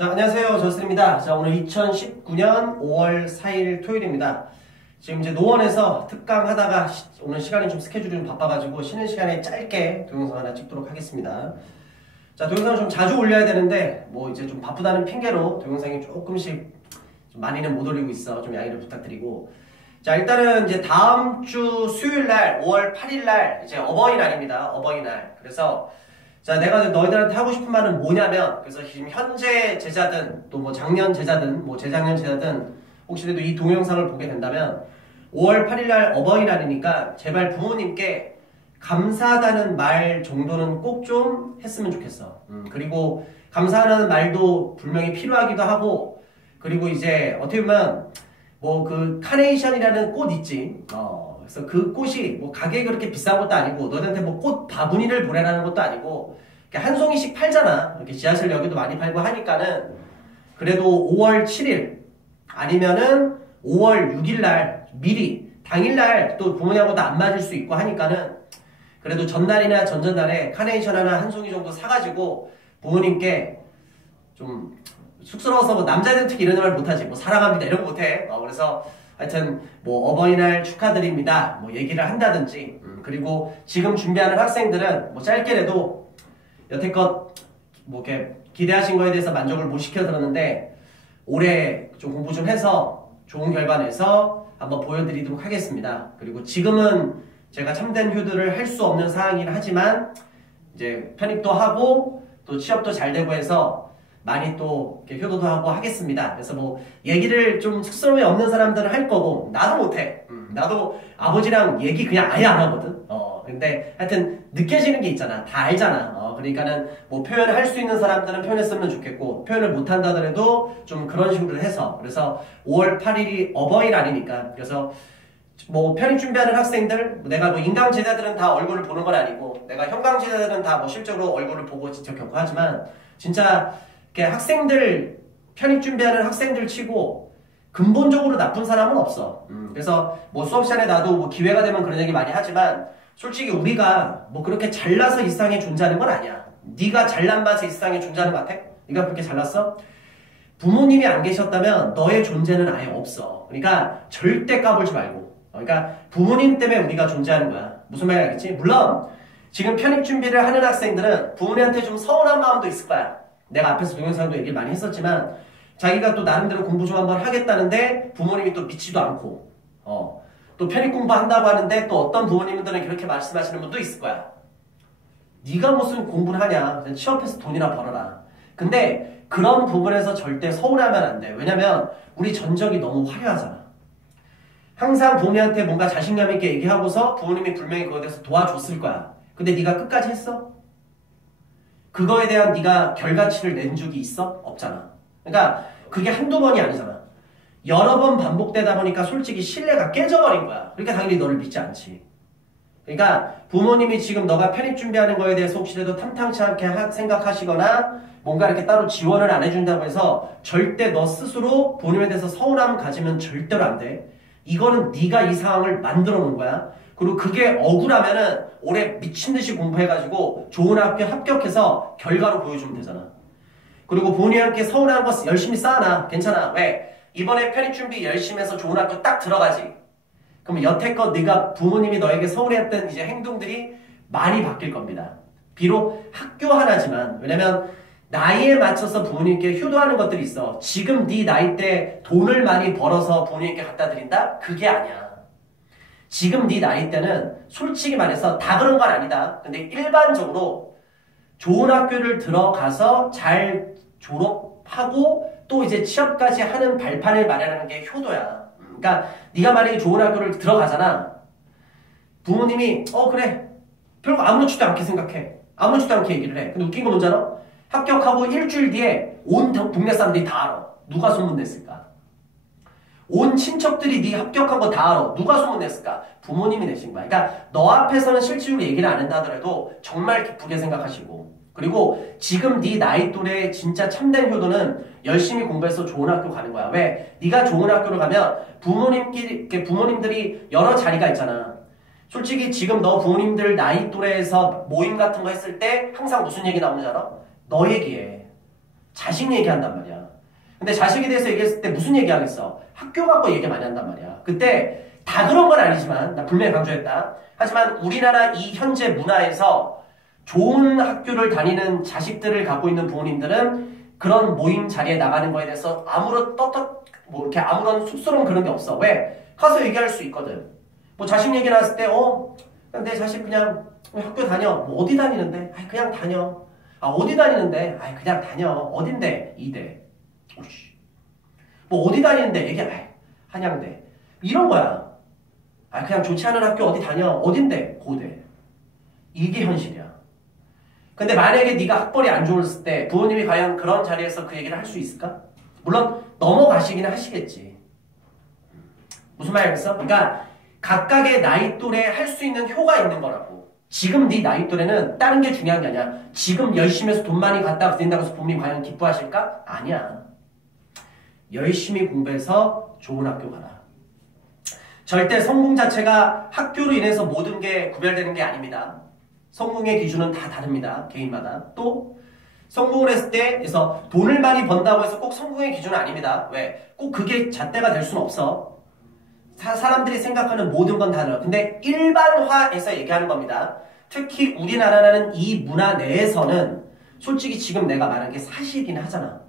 자, 안녕하세요. 저스입니다. 자, 오늘 2019년 5월 4일 토요일입니다. 지금 이제 노원에서 특강 하다가 오늘 시간이 좀 스케줄이 좀 바빠가지고 쉬는 시간에 짧게 동영상 하나 찍도록 하겠습니다. 자, 동영상을 좀 자주 올려야 되는데 뭐 이제 좀 바쁘다는 핑계로 동영상이 조금씩 좀 많이는 못 올리고 있어. 좀 양해를 부탁드리고. 자, 일단은 이제 다음 주 수요일 날 5월 8일 날 이제 어버이날입니다. 어버이날. 그래서 자, 내가 너희들한테 하고 싶은 말은 뭐냐면, 그래서 지금 현재 제자든, 또 뭐 작년 제자든, 뭐 재작년 제자든, 혹시라도 이 동영상을 보게 된다면, 5월 8일날 어버이날이니까, 제발 부모님께 감사하다는 말 정도는 꼭 좀 했으면 좋겠어. 그리고, 감사하다는 말도 분명히 필요하기도 하고, 그리고 이제, 어떻게 보면, 뭐 그 카네이션이라는 꽃 있지. 그래서 그 꽃이 뭐 가격이 그렇게 비싼 것도 아니고 너희한테 뭐 꽃 바구니를 보내라는 것도 아니고 한 송이씩 팔잖아. 이렇게 지하철역에도 많이 팔고 하니까는 그래도 5월 7일 아니면은 5월 6일 날 미리 당일날 또 부모님하고도 안 맞을 수 있고 하니까는 그래도 전날이나 전전날에 카네이션 하나 한 송이 정도 사가지고 부모님께 좀 쑥스러워서 뭐 남자들은 특히 이런 말 못하지. 뭐 사랑합니다 이런 거 못해. 그래서 하여튼 뭐 어버이날 축하드립니다 뭐 얘기를 한다든지 그리고 지금 준비하는 학생들은 뭐 짧게라도 여태껏 뭐 이렇게 기대하신 거에 대해서 만족을 못 시켜 들었는데 올해 좀 공부 좀 해서 좋은 결과 내서 한번 보여드리도록 하겠습니다. 그리고 지금은 제가 참된 효도를 할 수 없는 상황이긴 하지만 이제 편입도 하고 또 취업도 잘 되고 해서 많이 또 이렇게 효도도 하고 하겠습니다. 그래서 뭐 얘기를 좀 쑥스러움이 없는 사람들은 할 거고 나도 못해. 나도 아버지랑 얘기 그냥 아예 안 하거든. 근데 하여튼 느껴지는 게 있잖아. 다 알잖아. 그러니까는 뭐 표현을 할 수 있는 사람들은 표현했으면 좋겠고 표현을 못 한다더라도 좀 그런 식으로 해서 그래서 5월 8일이 어버이날이니까 그래서 뭐 편입 준비하는 학생들 내가 뭐 인강 제자들은 다 얼굴을 보는 건 아니고 내가 형강 제자들은 다 뭐 실제로 얼굴을 보고 직접 겪고 하지만 진짜 학생들 편입 준비하는 학생들 치고 근본적으로 나쁜 사람은 없어. 그래서 뭐 수업 시간에 나도 뭐 기회가 되면 그런 얘기 많이 하지만 솔직히 우리가 뭐 그렇게 잘나서 이 세상에 존재하는 건 아니야. 네가 잘난 맛에 이 세상에 존재하는 것 같아? 네가 그렇게 잘났어? 부모님이 안 계셨다면 너의 존재는 아예 없어. 그러니까 절대 까불지 말고. 그러니까 부모님 때문에 우리가 존재하는 거야. 무슨 말인지 알겠지? 물론 지금 편입 준비를 하는 학생들은 부모님한테 좀 서운한 마음도 있을 거야. 내가 앞에서 동영상도 얘기를 많이 했었지만 자기가 또 나름대로 공부 좀 한번 하겠다는데 부모님이 또 믿지도 않고 또 편입 공부한다고 하는데 또 어떤 부모님들은 그렇게 말씀하시는 분도 있을 거야. 네가 무슨 공부를 하냐. 취업해서 돈이나 벌어라. 근데 그런 부분에서 절대 서운하면 안 돼. 왜냐면 우리 전적이 너무 화려하잖아. 항상 부모님한테 뭔가 자신감 있게 얘기하고서 부모님이 분명히 그거에 대해서 도와줬을 거야. 근데 네가 끝까지 했어? 그거에 대한 네가 결과치를 낸 적이 있어? 없잖아. 그러니까 그게 한두 번이 아니잖아. 여러 번 반복되다 보니까 솔직히 신뢰가 깨져버린 거야. 그러니까 당연히 너를 믿지 않지. 그러니까 부모님이 지금 너가 편입 준비하는 거에 대해서 혹시라도 탐탁치 않게 생각하시거나 뭔가 이렇게 따로 지원을 안 해준다고 해서 절대 너 스스로 부모님에 대해서 서운함 가지면 절대로 안 돼. 이거는 네가 이 상황을 만들어 놓은 거야. 그리고 그게 억울하면은 올해 미친듯이 공부해가지고 좋은 학교 합격해서 결과로 보여주면 되잖아. 그리고 본인한테 서운한 거 열심히 쌓아놔. 괜찮아. 왜? 이번에 편입 준비 열심히 해서 좋은 학교 딱 들어가지. 그럼 여태껏 네가 부모님이 너에게 서운했던 이제 행동들이 많이 바뀔 겁니다. 비록 학교 하나지만 왜냐면 나이에 맞춰서 부모님께 효도하는 것들이 있어. 지금 네 나이 때 돈을 많이 벌어서 부모님께 갖다 드린다? 그게 아니야. 지금 네 나이 때는 솔직히 말해서 다 그런 건 아니다. 근데 일반적으로 좋은 학교를 들어가서 잘 졸업하고 또 이제 취업까지 하는 발판을 마련하는 게 효도야. 그러니까 네가 만약에 좋은 학교를 들어가잖아. 부모님이 그래. 별거 아무렇지도 않게 생각해. 아무렇지도 않게 얘기를 해. 근데 웃긴 거 뭔지 알아? 합격하고 일주일 뒤에 온 동네 사람들이 다 알아. 누가 소문냈을까? 온 친척들이 네 합격한 거 다 알아. 누가 소문냈을까? 부모님이 내신 거야. 그러니까 너 앞에서는 실질적으로 얘기를 안 한다 하더라도 정말 기쁘게 생각하시고 그리고 지금 네 나이 또래 진짜 참된 효도는 열심히 공부해서 좋은 학교 가는 거야. 왜? 네가 좋은 학교를 가면 부모님들이 여러 자리가 있잖아. 솔직히 지금 너 부모님들 나이 또래에서 모임 같은 거 했을 때 항상 무슨 얘기 나오는지 알아? 너 얘기해. 자식 얘기한단 말이야. 근데 자식에 대해서 얘기했을 때 무슨 얘기하겠어? 학교 갖고 얘기 많이 한단 말이야. 그때 다 그런 건 아니지만 나 분명히 강조했다. 하지만 우리나라 이 현재 문화에서 좋은 학교를 다니는 자식들을 갖고 있는 부모님들은 그런 모임 자리에 나가는 거에 대해서 아무런 이렇게 아무런 쑥스러운 그런 게 없어. 왜? 가서 얘기할 수 있거든. 뭐 자식 얘기 나왔을 때, 내 자식 그냥 학교 다녀. 뭐 어디 다니는데? 그냥 다녀. 어디 다니는데? 그냥 다녀. 어딘데? 이대. 오씨. 뭐 어디 다니는데? 얘기해. 한양대. 이런 거야. 그냥 좋지 않은 학교 어디 다녀. 어딘데? 고대. 이게 현실이야. 근데 만약에 네가 학벌이 안 좋았을 때 부모님이 과연 그런 자리에서 그 얘기를 할 수 있을까? 물론 넘어가시기는 하시겠지. 무슨 말이겠어? 그러니까 각각의 나이 또래에 할 수 있는 효가 있는 거라고. 지금 네 나이 또래는 다른 게 중요한 게 아니야. 지금 열심히 해서 돈 많이 갖다 드린다고 해서 부모님 과연 기뻐하실까? 아니야. 열심히 공부해서 좋은 학교 가라. 절대 성공 자체가 학교로 인해서 모든 게 구별되는 게 아닙니다. 성공의 기준은 다 다릅니다. 개인마다. 또 성공을 했을 때 그래서 돈을 많이 번다고 해서 꼭 성공의 기준은 아닙니다. 왜? 꼭 그게 잣대가 될 수는 없어. 사람들이 생각하는 모든 건 다 달라. 근데 일반화해서 얘기하는 겁니다. 특히 우리나라라는 이 문화 내에서는 솔직히 지금 내가 말한 게 사실이긴 하잖아.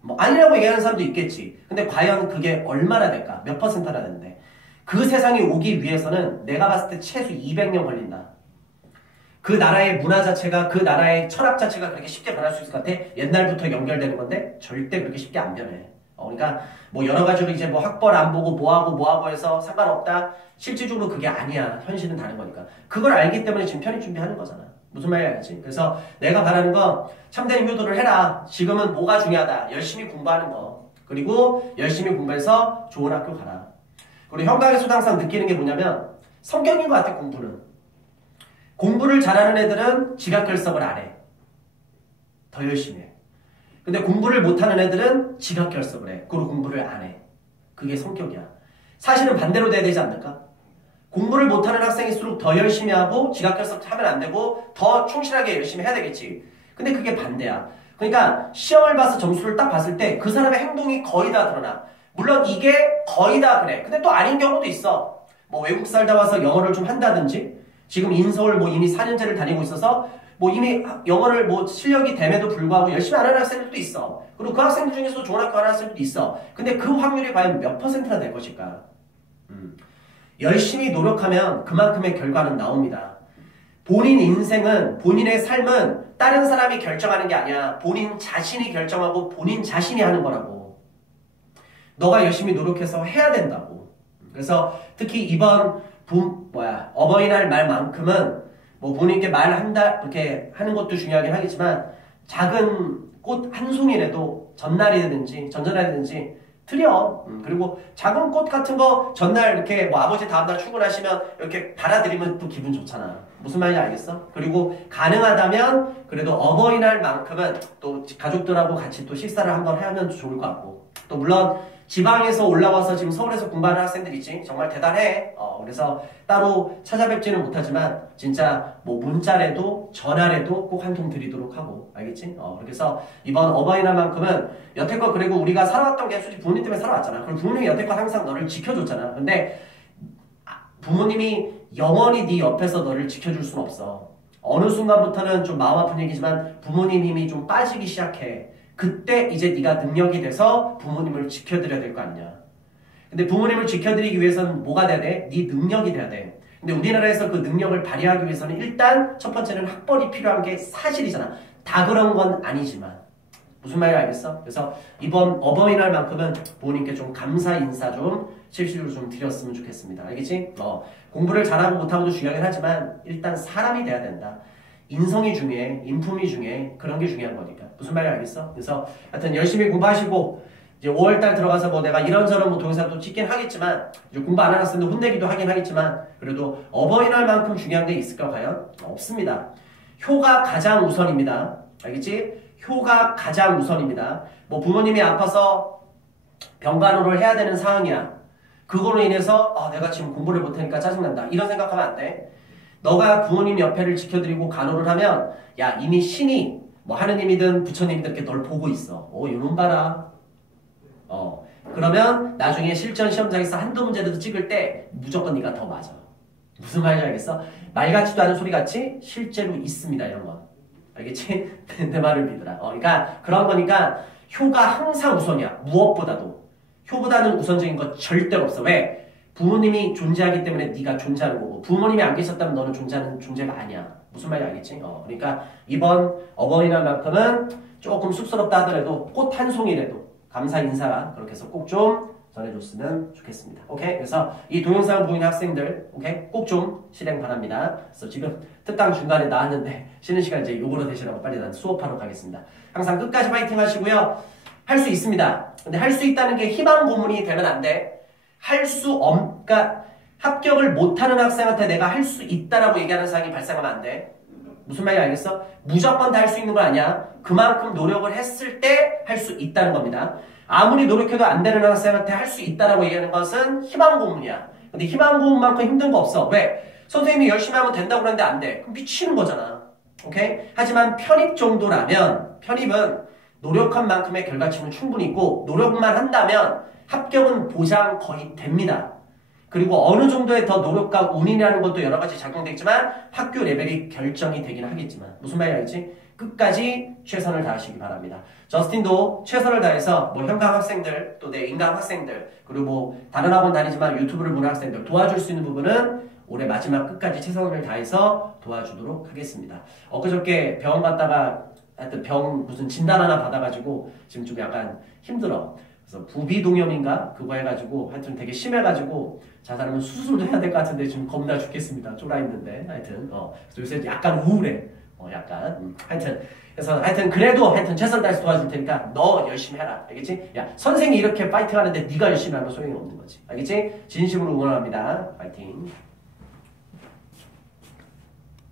뭐 아니라고 얘기하는 사람도 있겠지. 근데 과연 그게 얼마나 될까? 몇 퍼센트나 되는데. 그 세상에 오기 위해서는 내가 봤을 때 최소 200년 걸린다. 그 나라의 문화 자체가, 그 나라의 철학 자체가 그렇게 쉽게 변할 수 있을 것 같아? 옛날부터 연결되는 건데 절대 그렇게 쉽게 안 변해. 그러니까 뭐 여러 가지로 이제 뭐 학벌 안 보고 뭐하고 해서 상관없다. 실질적으로 그게 아니야. 현실은 다른 거니까. 그걸 알기 때문에 지금 편입 준비하는 거잖아. 무슨 말인지 알지? 그래서 내가 바라는 건 참된 효도를 해라. 지금은 뭐가 중요하다. 열심히 공부하는 거. 그리고 열심히 공부해서 좋은 학교 가라. 그리고 형광에서도 항상 느끼는 게 뭐냐면 성격인 것 같아. 공부를 잘하는 애들은 지각결석을 안 해. 더 열심히 해. 근데 공부를 못하는 애들은 지각결석을 해. 그리고 공부를 안 해. 그게 성격이야. 사실은 반대로 돼야 되지 않을까? 공부를 못하는 학생일수록 더 열심히 하고 지각결석 하면 안 되고 더 충실하게 열심히 해야 되겠지. 근데 그게 반대야. 그러니까 시험을 봐서 점수를 딱 봤을 때 그 사람의 행동이 거의 다 드러나. 물론 이게 거의 다 그래. 근데 또 아닌 경우도 있어. 뭐 외국 살다 와서 영어를 좀 한다든지 지금 인서울 뭐 이미 4년제를 다니고 있어서 뭐 이미 영어를 뭐 실력이 됨에도 불구하고 열심히 안 하는 학생들도 있어. 그리고 그 학생들 중에서도 좋은 학교 가는 학생들도 있어. 근데 그 확률이 과연 몇 퍼센트나 될 것일까? 열심히 노력하면 그만큼의 결과는 나옵니다. 본인 인생은, 본인의 삶은 다른 사람이 결정하는 게 아니야. 본인 자신이 결정하고 본인 자신이 하는 거라고. 너가 열심히 노력해서 해야 된다고. 그래서 특히 이번 어버이날 말만큼은 뭐 부모님께 말한다 이렇게 하는 것도 중요하긴 하겠지만 작은 꽃 한 송이라도 전날이든지 전전날이든지 드려. 그리고 작은 꽃 같은 거 전날 이렇게 뭐 아버지 다음날 출근하시면 이렇게 받아들이면 또 기분 좋잖아. 무슨 말인지 알겠어? 그리고 가능하다면 그래도 어버이날만큼은 또 가족들하고 같이 또 식사를 한번 하면 좋을 것 같고 또 물론 지방에서 올라와서 지금 서울에서 공부하는 학생들 있지. 정말 대단해. 그래서 따로 찾아뵙지는 못하지만 진짜 뭐 문자라도 전화라도 꼭 한 통 드리도록 하고 알겠지? 그래서 이번 어버이날만큼은 여태껏 그리고 우리가 살아왔던 게 솔직히 부모님 때문에 살아왔잖아. 그럼 부모님이 여태껏 항상 너를 지켜줬잖아. 근데 부모님이 영원히 네 옆에서 너를 지켜줄 순 없어. 어느 순간부터는 좀 마음 아픈 얘기지만 부모님 힘이 좀 빠지기 시작해. 그때 이제 네가 능력이 돼서 부모님을 지켜드려야 될 거 아니냐. 근데 부모님을 지켜드리기 위해서는 뭐가 돼야 돼? 네 능력이 돼야 돼. 근데 우리나라에서 그 능력을 발휘하기 위해서는 일단 첫 번째는 학벌이 필요한 게 사실이잖아. 다 그런 건 아니지만. 무슨 말인지 알겠어? 그래서 이번 어버이날만큼은 부모님께 좀 감사 인사 좀 실시로 좀 드렸으면 좋겠습니다. 알겠지? 공부를 잘하고 못하고도 중요하긴 하지만 일단 사람이 돼야 된다. 인성이 중요해. 인품이 중요해. 그런 게 중요한 거니까. 무슨 말인지 알겠어? 그래서 하여튼 열심히 공부하시고 이제 5월달 들어가서 뭐 내가 이런저런 뭐 동영상도 찍긴 하겠지만 이제 공부 안 하는 학생도 혼내기도 하긴 하겠지만 그래도 어버이날만큼 중요한 게 있을까 과연? 없습니다. 효가 가장 우선입니다. 알겠지? 효가 가장 우선입니다. 뭐 부모님이 아파서 병간호를 해야 되는 상황이야. 그거로 인해서 내가 지금 공부를 못하니까 짜증난다. 이런 생각하면 안 돼. 너가 부모님 옆에를 지켜드리고 간호를 하면 야 이미 신이 뭐 하느님이든 부처님이든 이렇게 널 보고 있어. 이놈 봐라. 그러면 나중에 실전 시험장에서 한두 문제라도 찍을 때 무조건 네가 더 맞아. 무슨 말인지 알겠어? 말 같지도 않은 소리 같이 실제로 있습니다. 이런 거. 알겠지? 내 말을 믿으라. 그러니까 그런 거니까 효가 항상 우선이야. 무엇보다도. 효보다는 우선적인 거 절대로 없어. 왜? 부모님이 존재하기 때문에 네가 존재하는 거고 부모님이 안 계셨다면 너는 존재하는 존재가 아니야. 무슨 말인지 알겠지? 그러니까 이번 어버이날만큼은 조금 쑥스럽다 하더라도 꽃 한 송이라도 감사 인사 그렇게 해서 꼭 좀 전해줬으면 좋겠습니다. 오케이? 그래서 이 동영상 보이는 학생들 오케이? 꼭 좀 실행 바랍니다. 그래서 지금 특강 중간에 나왔는데 쉬는 시간 이제 요거로 되시라고 빨리 난 수업하러 가겠습니다. 항상 끝까지 파이팅 하시고요. 할 수 있습니다. 근데 할 수 있다는 게 희망 고문이 되면 안 돼. 그러니까 합격을 못하는 학생한테 내가 할 수 있다라고 얘기하는 상황이 발생하면 안 돼. 무슨 말인지 알겠어? 무조건 다 할 수 있는 거 아니야. 그만큼 노력을 했을 때 할 수 있다는 겁니다. 아무리 노력해도 안 되는 학생한테 할 수 있다라고 얘기하는 것은 희망 고문이야. 근데 희망 고문만큼 힘든 거 없어. 왜? 선생님이 열심히 하면 된다고 그러는데 안 돼. 그럼 미치는 거잖아. 오케이? 하지만 편입 정도라면 편입은 노력한 만큼의 결과치는 충분히 있고 노력만 한다면 합격은 보장 거의 됩니다. 그리고 어느 정도의 더 노력과 운이라는 것도 여러 가지 작용되겠지만 학교 레벨이 결정이 되긴 하겠지만 무슨 말인지 알지? 끝까지 최선을 다하시기 바랍니다. 저스틴도 최선을 다해서 뭐 현강 학생들 또 내 인강 학생들 그리고 뭐 다른 학원 다니지만 유튜브를 보는 학생들 도와줄 수 있는 부분은 올해 마지막 끝까지 최선을 다해서 도와주도록 하겠습니다. 엊그저께 병원 갔다가 하여튼 병 무슨 진단 하나 받아가지고 지금 좀 약간 힘들어. 그래서 부비동염인가 그거 해가지고 하여튼 되게 심해가지고 자살하면 수술도 해야 될 것 같은데 지금 겁나 죽겠습니다. 쫄아 있는데 하여튼 그래서 요새 약간 우울해. 하여튼 그래도 최선 다해서 도와줄 테니까 너 열심히 해라. 알겠지? 야 선생이 이렇게 파이팅 하는데 네가 열심히 하면 소용이 없는 거지. 알겠지? 진심으로 응원합니다. 파이팅.